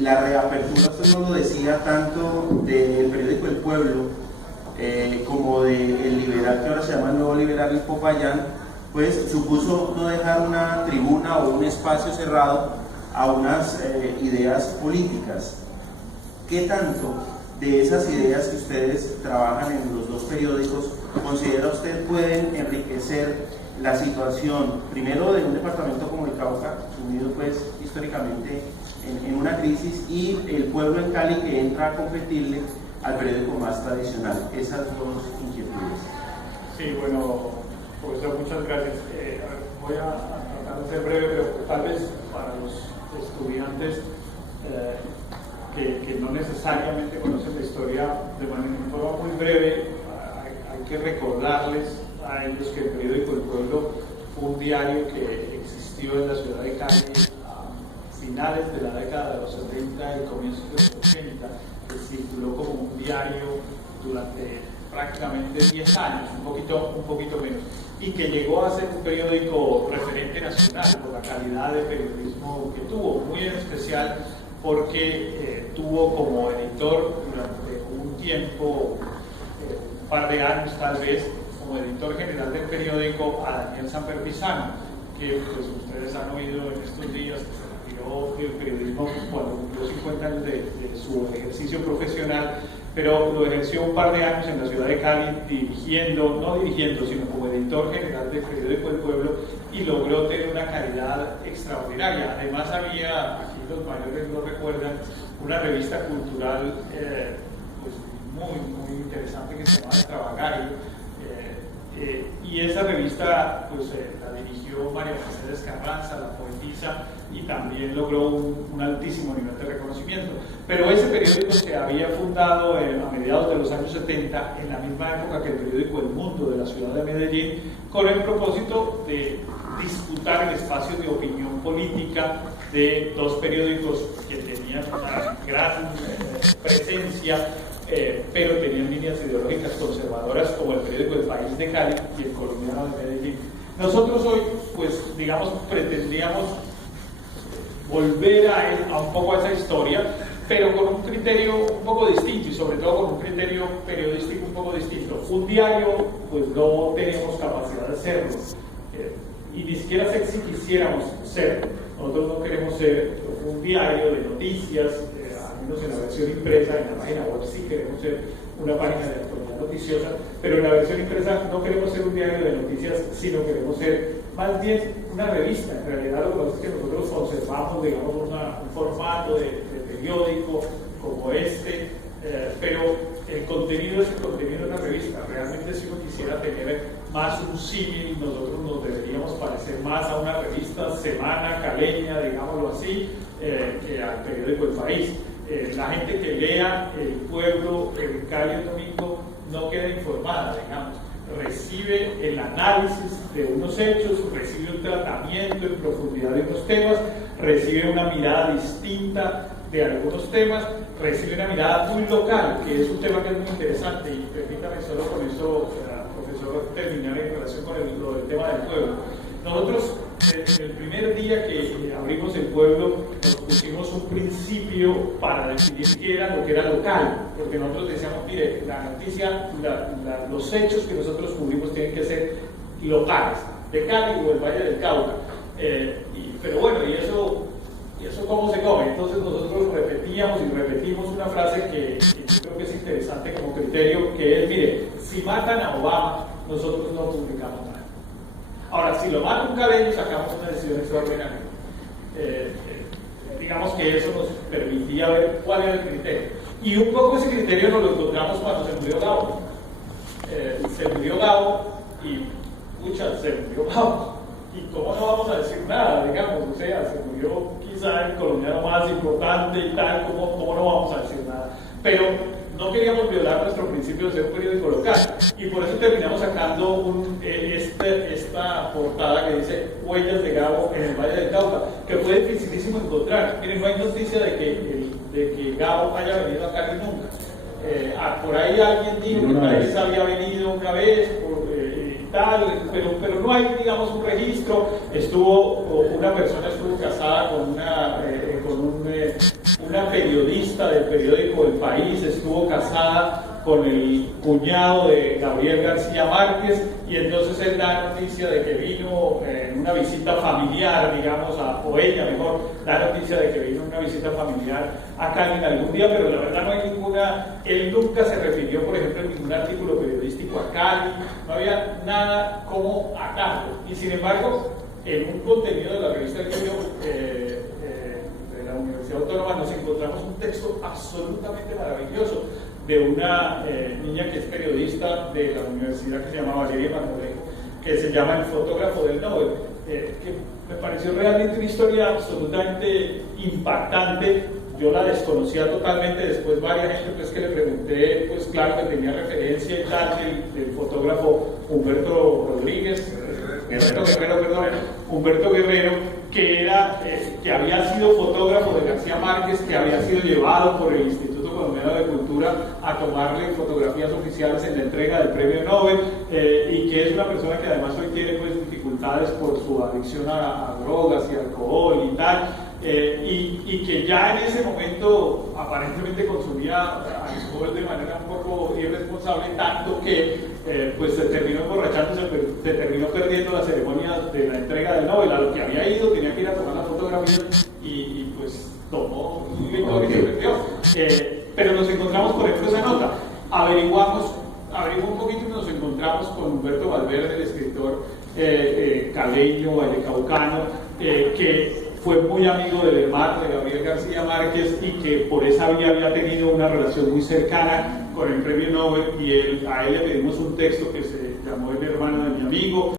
La reapertura, usted nos lo decía, tanto del periódico El Pueblo como del Liberal, que ahora se llama Nuevo Liberal, el Popayán, pues supuso no dejar una tribuna o un espacio cerrado a unas ideas políticas. ¿Qué tanto de esas ideas que ustedes trabajan en los dos periódicos considera usted pueden enriquecer la situación, primero de un departamento como el Cauca, sumido pues históricamente en una crisis, y el pueblo en Cali que entra a competirle al periódico más tradicional? Esas dos inquietudes. Sí, bueno, profesor, muchas gracias. Voy a tratar de ser breve, pero tal vez para los estudiantes que no necesariamente conocen la historia de forma muy breve, hay que recordarles a ellos que el periódico El Pueblo fue un diario que existió en la ciudad de Cali a finales de la década de los 70 y comienzos de los 80, que circuló como un diario durante prácticamente 10 años, un poquito menos, y que llegó a ser un periódico referente nacional por la calidad de periodismo que tuvo, muy en especial porque tuvo como editor durante un tiempo, un par de años tal vez, como editor general del periódico a Daniel Samper Pizano, que pues ustedes han oído en estos días que se retiró del periodismo cuando cumplió 50 años de su ejercicio profesional, pero lo ejerció un par de años en la ciudad de Cali no dirigiendo, sino como editor general del periódico El Pueblo, y logró tener una calidad extraordinaria. Además había, aquí los mayores lo recuerdan, una revista cultural pues muy interesante que se llamaba Extravagario, y esa revista pues la dirigió María Mercedes Carranza, la poetisa, y también logró un altísimo nivel de reconocimiento. Pero ese periódico se había fundado a mediados de los años 70, en la misma época que el periódico El Mundo de la ciudad de Medellín, con el propósito de disputar el espacio de opinión política de dos periódicos que tenían una gran presencia, pero tenían líneas ideológicas conservadoras, como el periódico El País de Cali y el Colombiano de Medellín. Nosotros hoy, pues digamos, pretendíamos volver a un poco a esa historia, pero con un criterio un poco distinto, y sobre todo con un criterio periodístico un poco distinto. Un diario, pues no tenemos capacidad de serlo, y ni siquiera sé si quisiéramos serlo. Nosotros no queremos ser un diario de noticias, al menos en la versión impresa. En la página web sí queremos ser una página de actualidad noticiosa, pero en la versión impresa no queremos ser un diario de noticias, sino queremos ser más bien una revista. En realidad lo que pasa es que nosotros conservamos, digamos, un formato de periódico como este, pero el contenido es el contenido de una revista. Realmente, si uno quisiera tener más un símil, nosotros nos deberíamos parecer más a una revista semana caleña, digámoslo así, que al periódico El País. La gente que lea El Pueblo, el Cali el domingo, no queda informada, digamos. Recibe el análisis de unos hechos, recibe un tratamiento en profundidad de unos temas, recibe una mirada distinta de algunos temas, recibe una mirada muy local, que es un tema que es muy interesante, y permítame solo con eso, profesor, terminar en relación con lo del tema del pueblo. Nosotros, desde el primer día que abrimos El Pueblo, nos pusimos un principio para definir qué era lo que era local, porque nosotros decíamos, mire, la noticia, los hechos que nosotros cubrimos tienen que ser locales, de Cali o del Valle del Cauca. Pero bueno, ¿y eso cómo se come? Entonces nosotros repetíamos y repetimos una frase que yo creo que es interesante como criterio, que es, mire, si matan a Obama, nosotros no publicamos nada. Ahora, si lo mata un caleño, sacamos una decisión extraordinaria. Digamos que eso nos permitía ver cuál era el criterio. Y un poco ese criterio nos lo encontramos cuando se murió Gabo. Se murió Gabo y, se murió Gabo. ¿Y cómo no vamos a decir nada? Digamos, o sea, se murió quizá el colombiano más importante y tal, ¿cómo no vamos a decir nada? Pero no queríamos violar nuestro principio de ser un periódico local, y por eso terminamos sacando esta portada que dice Huellas de Gabo en el Valle del Cauca, que fue dificilísimo encontrar. Miren, no hay noticia de que Gabo haya venido a Cali nunca. Por ahí alguien dijo que tal vez había venido una vez, pero no hay, digamos, un registro. Una persona estuvo casada con un una periodista del periódico El País estuvo casada con el cuñado de Gabriel García Márquez, y entonces él da noticia de que vino en una visita familiar, digamos, o ella mejor, da noticia de que vino en una visita familiar a Cali en algún día, pero la verdad no hay ninguna, él nunca se refirió, por ejemplo, en ningún artículo periodístico a Cali, no había nada como atarlo, y sin embargo, en un contenido de la revista El Gremio de la Universidad Autónoma nos encontramos un texto absolutamente maravilloso de una niña que es periodista de la universidad, que se llama Valeria Marmolejo, que se llama El fotógrafo del Nobel, que me pareció realmente una historia absolutamente impactante. Yo la desconocía totalmente, después varias gente pues, que le pregunté, pues claro que tenía referencia y tal, del fotógrafo Humberto Guerrero, que había sido fotógrafo de García Márquez, que había sido llevado por el Instituto Colombiano de Cultura a tomarle fotografías oficiales en la entrega del premio Nobel, y que es una persona que además hoy tiene pues, dificultades por su adicción a drogas y alcohol y tal, y que ya en ese momento aparentemente consumía alcohol de manera un poco irresponsable, tanto que pues se terminó emborrachándose, se terminó perdiendo la ceremonia de la entrega del Nobel. A lo que había ido, tenía que ir a tomar la fotografía y pues tomó un licor y se perdió. Pero nos encontramos, por ejemplo, esa nota. Averiguamos un poquito y nos encontramos con Humberto Valverde, el escritor caleño, vallecaucano, que fue muy amigo del hermano de Gabriel García Márquez y que por esa vía había tenido una relación muy cercana con el premio Nobel, y a él le pedimos un texto que se llamó El hermano de mi amigo.